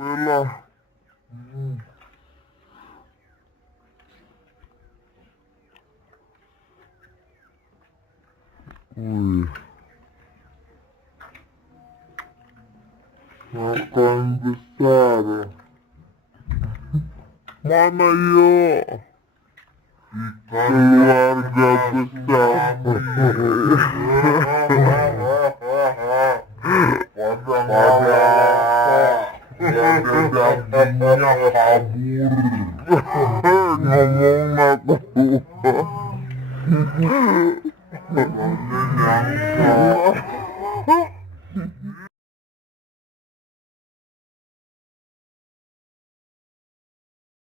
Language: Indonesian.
lah. Wih, makan besar. Mana yuk? Keluarga besar. Dagingnya kabur. Ngomong aku. Mana nyangka.